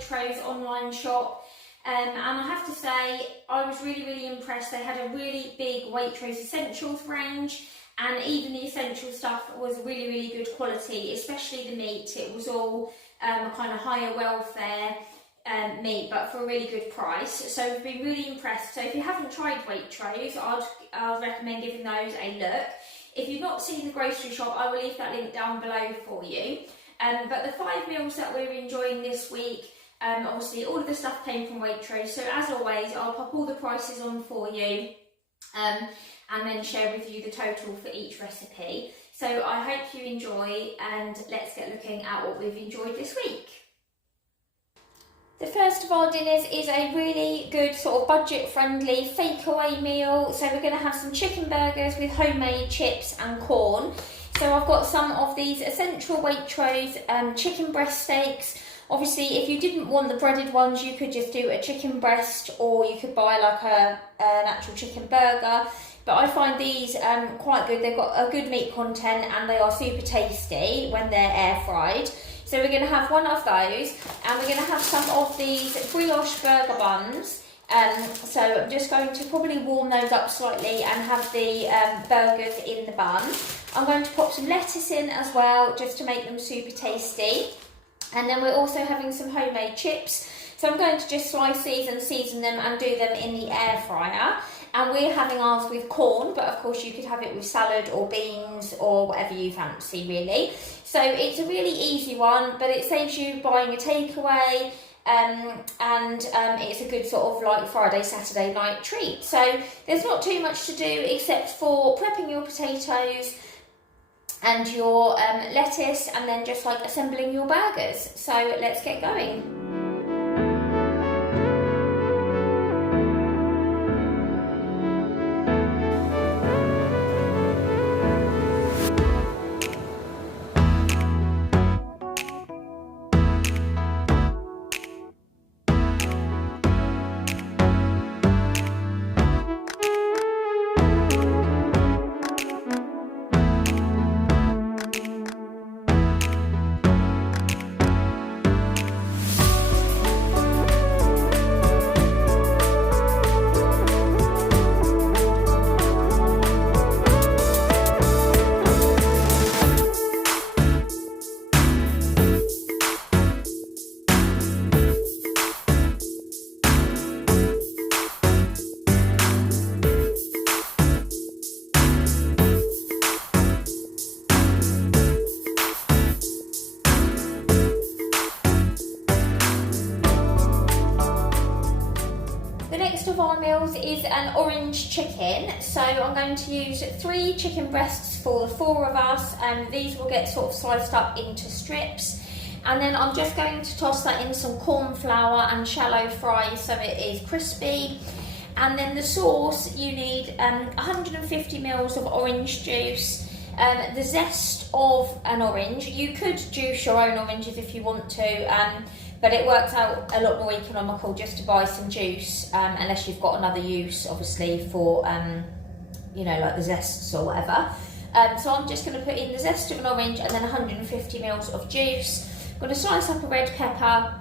Waitrose online shop. And I have to say, I was really impressed. They had a really big Waitrose Essentials range, and even the essential stuff was really good quality, especially the meat. It was all kind of higher welfare meat, but for a really good price. So I've been really impressed. So if you haven't tried Waitrose, I'd recommend giving those a look. If you've not seen the grocery shop, I will leave that link down below for you. But the 5 meals that we're enjoying this week, obviously all of the stuff came from Waitrose. So as always, I'll pop all the prices on for you and then share with you the total for each recipe. So I hope you enjoy, and let's get looking at what we've enjoyed this week. The first of our dinners is a really good sort of budget-friendly fake-away meal. So we're going to have some chicken burgers with homemade chips and corn. So I've got some of these essential Waitrose chicken breast steaks. Obviously, if you didn't want the breaded ones, you could just do a chicken breast, or you could buy like an actual chicken burger. But I find these quite good. They've got a good meat content and they are super tasty when they're air fried. So we're going to have one of those, and we're going to have some of these brioche burger buns. So I'm just going to probably warm those up slightly and have the burgers in the bun. I'm going to pop some lettuce in as well, just to make them super tasty. And then we're also having some homemade chips. So I'm going to just slice these and season them and do them in the air fryer. And we're having ours with corn, but of course you could have it with salad or beans or whatever you fancy, really. So it's a really easy one, but it saves you buying a takeaway, and it's a good sort of like Friday, Saturday night treat. So there's not too much to do except for prepping your potatoes and your lettuce, and then just like assembling your burgers. So let's get going. Meals is an orange chicken. So I'm going to use 3 chicken breasts for the 4 of us, and these will get sort of sliced up into strips. And then I'm just going to toss that in some corn flour and shallow fry so it is crispy. And then the sauce, you need 150 mils of orange juice, the zest of an orange. You could juice your own oranges if you want to, but it works out a lot more economical just to buy some juice, unless you've got another use, obviously, for, you know, like the zests or whatever. So I'm just going to put in the zest of an orange and then 150 mils of juice. I'm going to slice up a red pepper,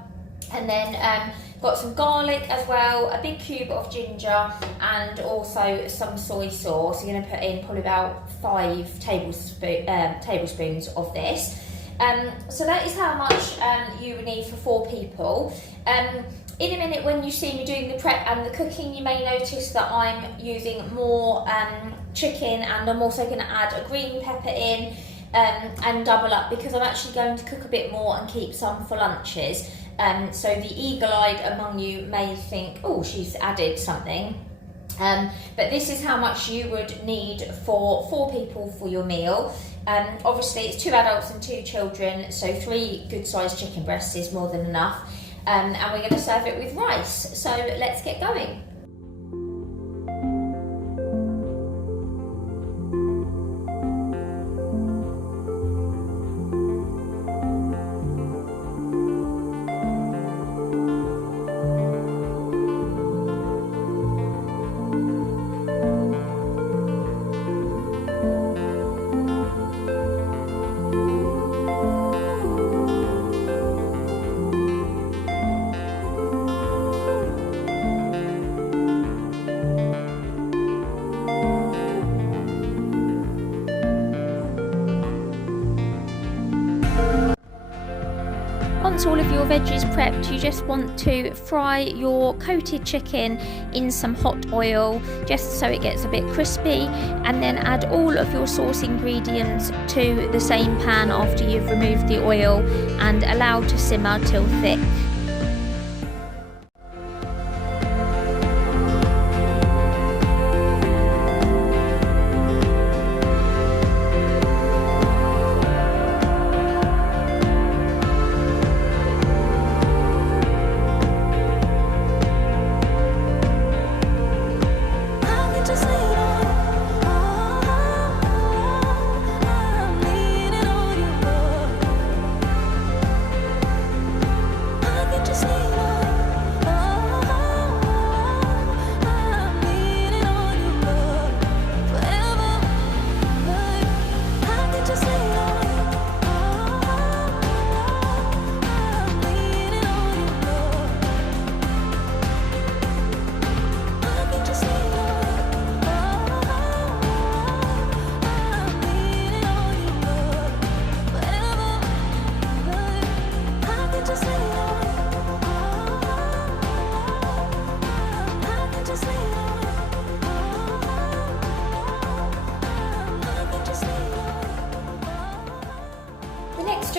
and then got some garlic as well, a big cube of ginger, and also some soy sauce. You're going to put in probably about 5 tablespoons of this. So that is how much you would need for 4 people. In a minute, when you see me doing the prep and the cooking, you may notice that I'm using more chicken, and I'm also going to add a green pepper in and double up, because I'm actually going to cook a bit more and keep some for lunches. So the eagle-eyed among you may think, oh, she's added something. But this is how much you would need for 4 people for your meal. Obviously it's 2 adults and 2 children, so 3 good-sized chicken breasts is more than enough. And we're going to serve it with rice. So let's get going. once all of your veggies prepped, you just want to fry your coated chicken in some hot oil just so it gets a bit crispy, and then add all of your sauce ingredients to the same pan after you've removed the oil and allow to simmer till thick.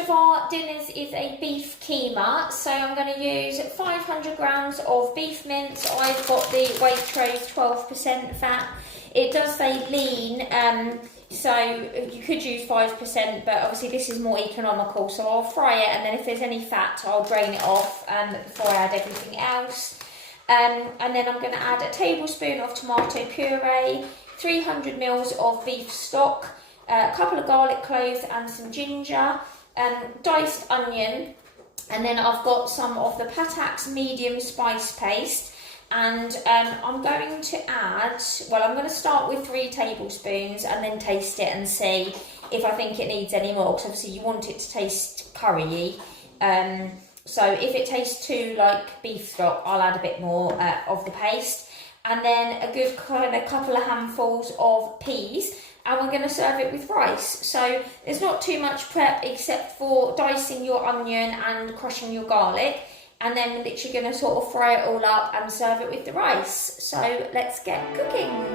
Our dinners is a beef keema, so I'm going to use 500 grams of beef mince. I've got the Waitrose 12% fat. It does say lean, so you could use 5%, but obviously this is more economical, so I'll fry it, and then if there's any fat I'll drain it off before I add everything else. And then I'm going to add a tablespoon of tomato puree, 300 ml of beef stock, a couple of garlic cloves and some ginger, diced onion, and then I've got some of the Patak's medium spice paste, and I'm going to add, well, I'm going to start with 3 tablespoons and then taste it and see if I think it needs any more, because obviously you want it to taste curry-y. So if it tastes too like beef stock, I'll add a bit more of the paste, and then a good kind of couple of handfuls of peas. And we're going to serve it with rice. So there's not too much prep except for dicing your onion and crushing your garlic, and then literally going to sort of fry it all up and serve it with the rice. So let's get cooking.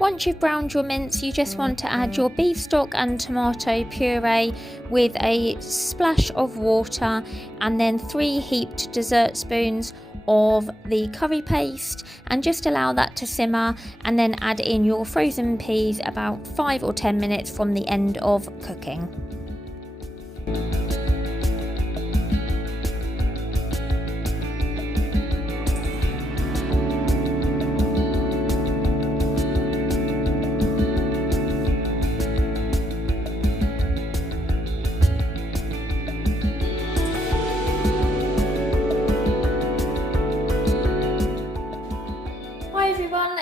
Once you've browned your mince, you just want to add your beef stock and tomato puree with a splash of water, and then 3 heaped dessert spoons of the curry paste, and just allow that to simmer, and then add in your frozen peas about 5 or 10 minutes from the end of cooking.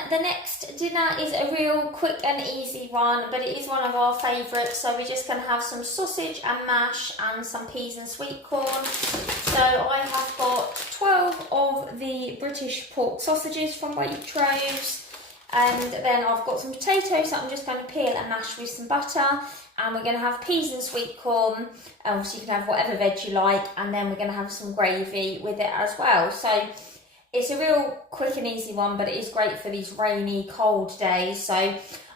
The next dinner is a real quick and easy one, but it is one of our favourites. So we're just going to have some sausage and mash and some peas and sweet corn. So I have got 12 of the British pork sausages from Waitrose, and then I've got some potatoes that I'm just going to peel and mash with some butter, and we're going to have peas and sweet corn, so you can have whatever veg you like, and then we're going to have some gravy with it as well. So it's a real quick and easy one, but it is great for these rainy, cold days. So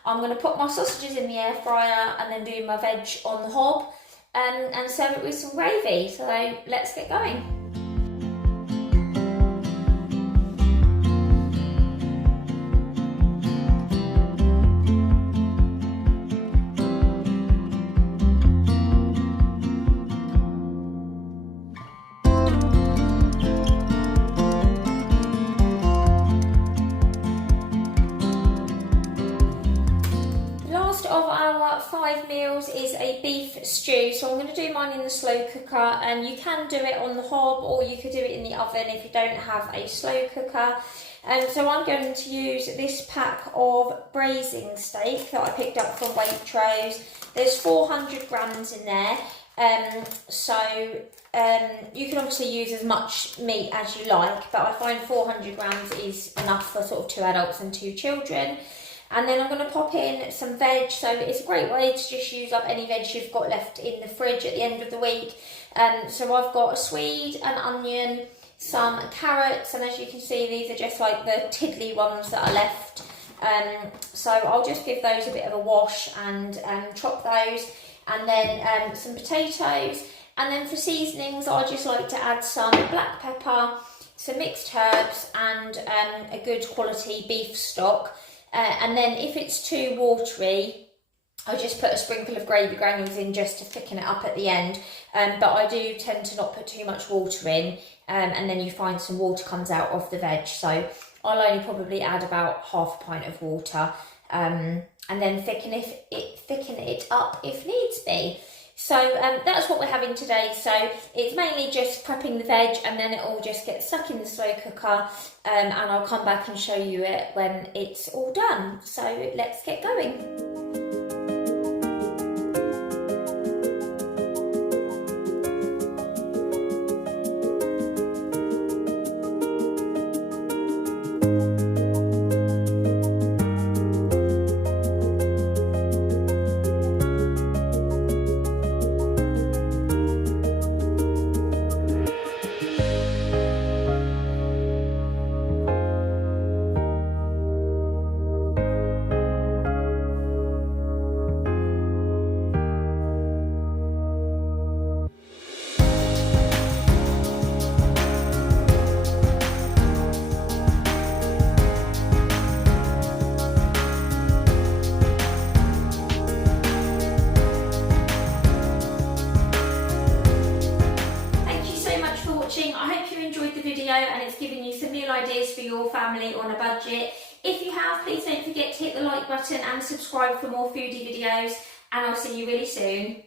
I'm going to put my sausages in the air fryer and then do my veg on the hob, and serve it with some gravy. So let's get going. Of our 5 meals meals is a beef stew, so I'm going to do mine in the slow cooker, and you can do it on the hob or you could do it in the oven if you don't have a slow cooker. So I'm going to use this pack of braising steak that I picked up from Waitrose. There's 400 grams in there, you can obviously use as much meat as you like, but I find 400 grams is enough for sort of 2 adults and 2 children. And then I'm going to pop in some veg, so it's a great way to just use up any veg you've got left in the fridge at the end of the week. So I've got a swede, an onion, some carrots, and as you can see, these are just like the tiddly ones that are left. So I'll just give those a bit of a wash and chop those, and then some potatoes. And then for seasonings, I just like to add some black pepper, some mixed herbs, and a good quality beef stock. And then if it's too watery, I just put a sprinkle of gravy granules in just to thicken it up at the end. But I do tend to not put too much water in, and then you find some water comes out of the veg. So I'll only probably add about half a pint of water, and then thicken it up if needs be. So that's what we're having today. So it's mainly just prepping the veg, and then it all just gets stuck in the slow cooker, and I'll come back and show you it when it's all done. So let's get going. I hope you enjoyed the video and it's given you some meal ideas for your family on a budget. If you have, please don't forget to hit the like button and subscribe for more foodie videos, and I'll see you really soon.